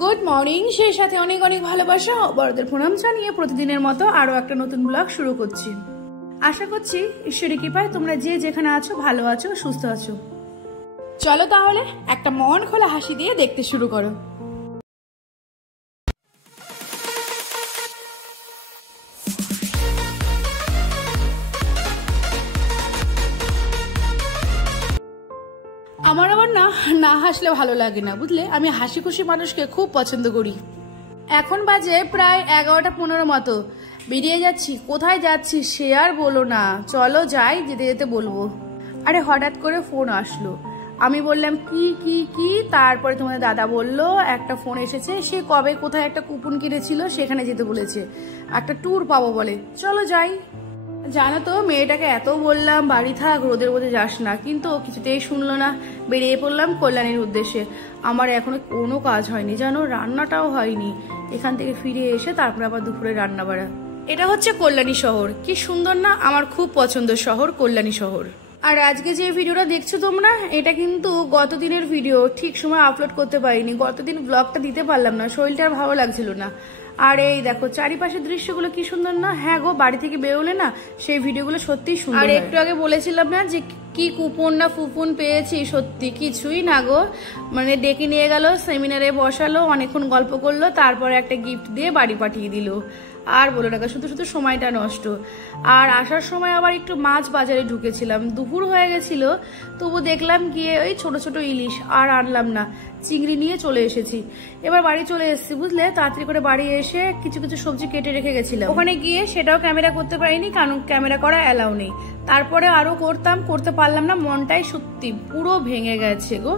Good morning, সেই সাথে অনেক অনেক ভালোবাসা ও বড়দের প্রণাম জানিয়ে প্রতিদিনের মতো আরো একটা নতুন ব্লগ শুরু করছি। আশা করছি ঈশ্বরের কৃপায় তোমরা যে যেখানে আছো ভালো আছো, সুস্থ আছো। চলো তাহলে একটা মন খোলা হাসি দিয়ে দেখতে শুরু করো। আমার আবার না হাসলে ভালো লাগে না, বুঝলে। আমি হাসি খুশি মানুষকে খুব পছন্দ করি। এখন বাজে প্রায় 11:15 মতো। বেরিয়ে যাচ্ছি। কোথায় যাচ্ছি সে আর বলো না, চলো যাই, যেতে যেতে বলবো। আরে হঠাৎ করে ফোন আসলো, আমি বললাম কি কি কি, তারপরে তোমাদের দাদা বললো একটা ফোন এসেছে, সে কবে কোথায় একটা কুপন কিনেছিল সেখানে যেতে বলেছে, একটা ট্যুর পাবো বলে। চলো যাই। জানো তো, মেয়েটাকে এত বললাম বাড়ি থাক, রোদের মধ্যে যাস না, কিন্তু কিছুতেই শুনলো না। বেরিয়ে পড়লাম কল্যাণীর উদ্দেশ্যে। আমার এখনো কোনো কাজ হয়নি জানো, রান্নাটাও হয়নি। এখান থেকে ফিরে এসে তারপরে আবার দুপুরে রান্না বাড়া। এটা হচ্ছে কল্যাণী শহর। কি সুন্দর না, আমার খুব পছন্দের শহর কল্যাণী শহর। আর আজকে যে ভিডিওটা দেখছো তোমরা, এটা কিন্তু গত দিনের ভিডিও, ঠিক সময় আপলোড করতে পারিনি। গতদিন ব্লগটা দিতে পারলাম না, শরীরটা আর ভালো লাগছিল না। আর এই দেখো চারিপাশের দৃশ্যগুলো কি সুন্দর না। হ্যাঁ গো, বাড়ি থেকে বেরোলে না সেই ভিডিওগুলো সত্যিই সুন্দর। আর একটু আগে বলেছিলাম না যে কি কুপন না ফুপন পেয়েছি, সত্যি কিছুই না গো। মানে ডেকে নিয়ে গেল, সেমিনারে বসালো, অনেকক্ষণ গল্প করলো, তারপরে একটা গিফট দিয়ে বাড়ি পাঠিয়ে দিল। আর বলো না, শুধু শুধু সময়টা নষ্ট। আর আসার সময় আবার একটু মাছ বাজারে ঢুকেছিলাম, দুপুর হয়ে গেছিল, তবু দেখলাম গিয়ে ওই ছোট ছোট ইলিশ, আর আনলাম না, চিংড়ি নিয়ে চলে এসেছি। এবার বাড়ি চলে এসেছি, বুঝলে। তাড়াতাড়ি করে বাড়ি এসে কিছু কিছু সবজি কেটে রেখে গেছিলাম, ওখানে গিয়ে সেটাও ক্যামেরা করতে পারিনি, কারণ ক্যামেরা করা অ্যালাউ নেই। তারপরে আরো করতে পারলাম না, মনটাই সত্যি পুরো ভেঙে গেছে গো।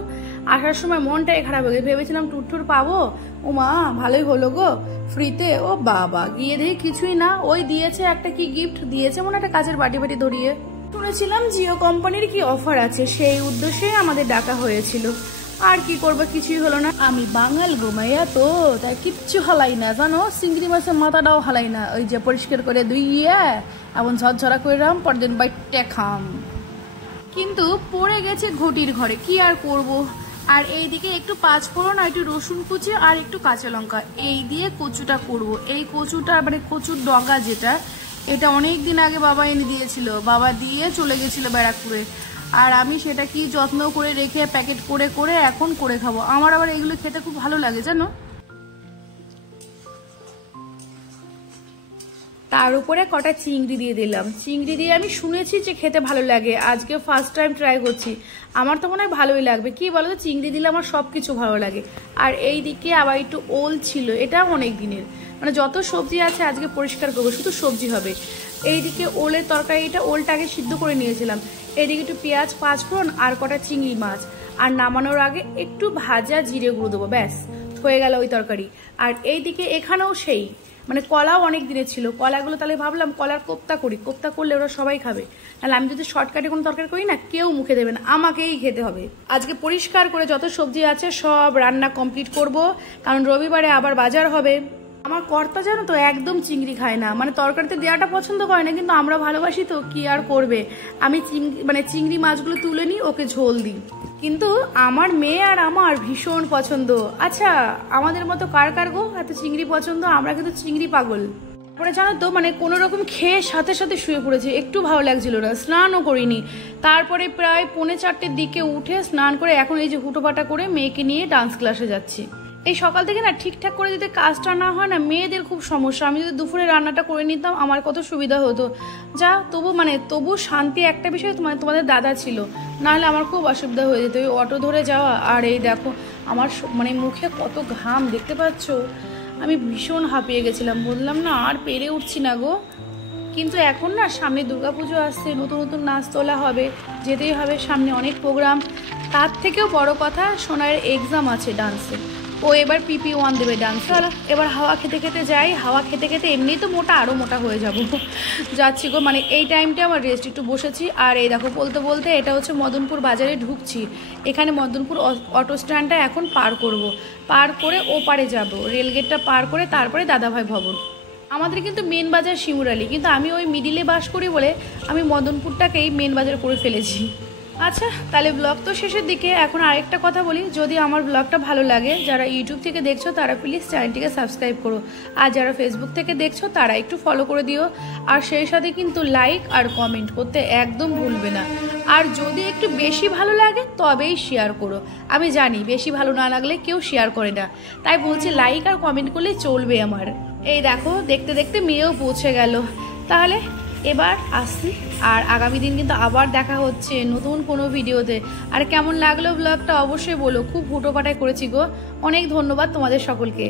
আসার সময় মনটাই খারাপ হয়ে গেছে, ভেবেছিলাম টুর পাবো, ও মা ভালোই হলো গো, ফ্রিতে। ও বাবা, গিয়ে দেখি কিছুই না। ওই দিয়েছে একটা কি গিফট দিয়েছে, মনে একটা কাচের বাটি বাটি ধরিয়ে। শুনেছিলাম জিও কোম্পানির কি অফার আছে, সেই উদ্দেশ্যে আমাদের ডাকা হয়েছিল। আর কি করবো, কিছুই হলো না। আমি বাঙাল গোমাইয়া তো, তাই কিচ্ছু হালাই না জানো, চিংড়ি মাছের মাথাটাও হালাই না। ওই যে পরিষ্কার করে ধুইয়ে এমন ঝরঝরা করলাম, পরদিন বাইটে খাম। কিন্তু পড়ে গেছে ঘটির ঘরে, কি আর করব। আর এইদিকে একটু পাঁচফোড়ন আর একটু রসুন কুচি আর একটু কাঁচা লঙ্কা, এই দিয়ে কচুটা করব। এই কচুটা মানে কচুর ডগা যেটা, এটা অনেক দিন আগে বাবা এনে দিয়েছিল, বাবা দিয়ে চলে গেছিল ব্যারাকপুরে। আর আমি সেটা কি যত্ন করে রেখে প্যাকেট করে করে এখন করে খাবো। আমার আবার এগুলো খেতে খুব ভালো লাগে জানো। তার উপরে কটা চিংড়ি দিয়ে দিলাম। চিংড়ি দিয়ে আমি শুনেছি যে খেতে ভালো লাগে, আজকে ফার্স্ট টাইম ট্রাই করছি। আমার তো মনে হয় ভালোই লাগবে। কি বলো তো, চিংড়ি দিলে আমার সব কিছু ভালো লাগে। আর এই দিকে আবার একটু ওল ছিল, এটা অনেক দিনের, মানে যত সবজি আছে আজকে পরিষ্কার করবো, শুধু সবজি হবে। এইদিকে ওলের তরকারিটা, ওলটা আগে সিদ্ধ করে নিয়েছিলাম। এইদিকে একটু পেঁয়াজ পাঁচফোড়ন আর কটা চিংড়ি মাছ, আর নামানোর আগে একটু ভাজা জিরে গুঁড়ো দেবো, ব্যাস হয়ে গেল ওই তরকারি। আর এইদিকে এখানেও সেই, মানে কলাও অনেক দিনের ছিল, কলাগুলো তাহলে ভাবলাম কলার কোপ্তা করি, কোপ্তা করলে ওরা সবাই খাবে। তাহলে আমি যদি শর্টকাটে কোনো তরকারি করি না, কেউ মুখে দেবে না, আমাকেই খেতে হবে। আজকে পরিষ্কার করে যত সবজি আছে সব রান্না কমপ্লিট করব, কারণ রবিবারে আবার বাজার হবে। আমার কর্তা জানো তো একদম চিংড়ি খায় না, মানে তরকারিতে দেওয়াটা পছন্দ করে না, কিন্তু আমরা ভালোবাসি তো কি আর করবে। আমি চিংড়ি মাছগুলো তুলে নিই, ওকে ঝোল দিই। কিন্তু আমার মেয়ে আর আমার ভীষণ পছন্দ। আচ্ছা, আমাদের মতো কার কার গো এত চিংড়ি পছন্দ? আমরা কিন্তু চিংড়ি পাগল। তারপরে জানো তো, মানে কোনো রকম খেয়ে সাথে সাথে শুয়ে পড়েছে, একটু ভালো লাগছিল না, স্নানও করিনি। তারপরে প্রায় 3:45-র দিকে উঠে স্নান করে এখন এই যে হুটোপাটা করে মেয়েকে নিয়ে ডান্স ক্লাসে যাচ্ছি। এই সকাল থেকে না ঠিকঠাক করে যদি কাজটা না হয় না, মেয়েদের খুব সমস্যা। আমি যদি দুপুরে রান্নাটা করে নিতাম আমার কত সুবিধা হতো। যা তবু শান্তি একটা বিষয়, তোমাদের দাদা ছিল, নাহলে আমার খুব অসুবিধা হয়ে যেত ওই অটো ধরে যাওয়া। আর এই দেখো আমার মানে মুখে কত ঘাম দেখতে পাচ্ছ, আমি ভীষণ হাঁপিয়ে গেছিলাম, বললাম না আর পেরে উঠছি না গো। কিন্তু এখন না সামনে দুর্গাপুজো আসছে, নতুন নতুন নাচ তোলা হবে, যেতেই হবে, সামনে অনেক প্রোগ্রাম। তার থেকেও বড় কথা, সোনার এক্সাম আছে ডান্সে, ও এবার PP1 দেবে ডান্স। এবার হাওয়া খেতে খেতে যাই, হাওয়া খেতে খেতে এমনি তো মোটা, আরও মোটা হয়ে যাব। যাচ্ছি গো, মানে এই টাইমটা আমার রেস্ট, একটু বসেছি। আর এই দেখো বলতে বলতে এটা হচ্ছে মদনপুর বাজারে ঢুকছি। এখানে মদনপুর অটো স্ট্যান্ডটা এখন পার করব, পার করে ওপারে যাব, রেলগেটটা পার করে তারপরে দাদাভাই ভবন। আমাদের কিন্তু মেন বাজার শিমুরালি, কিন্তু আমি ওই মিডিলে বাস করি বলে আমি মদনপুরটাকেই মেন বাজার করে ফেলেছি। আচ্ছা তাহলে ব্লগ তো শেষের দিকে, এখন আরেকটা কথা বলি, যদি আমার ব্লগটা ভালো লাগে, যারা ইউটিউব থেকে দেখছো তারা প্লিজ চ্যানেলটিকে সাবস্ক্রাইব করো, আর যারা ফেসবুক থেকে দেখছো তারা একটু ফলো করে দিও, আর সেই সাথে কিন্তু লাইক আর কমেন্ট করতে একদম ভুলবে না। আর যদি একটু বেশি ভালো লাগে তবেই শেয়ার করো, আমি জানি বেশি ভালো না লাগলে কেউ শেয়ার করে না, তাই বলছি লাইক আর কমেন্ট করলে চলবে আমার। এই দেখো দেখতে দেখতে মেয়েও পৌঁছে গেল, তাহলে এবার আসছি, আর আগামী দিন কিন্তু আবার দেখা হচ্ছে নতুন কোনো ভিডিওতে। আর কেমন লাগলো ব্লগটা অবশ্যই বলো, খুব হুটোপাটাই করেছি গো, অনেক ধন্যবাদ তোমাদের সকলকে।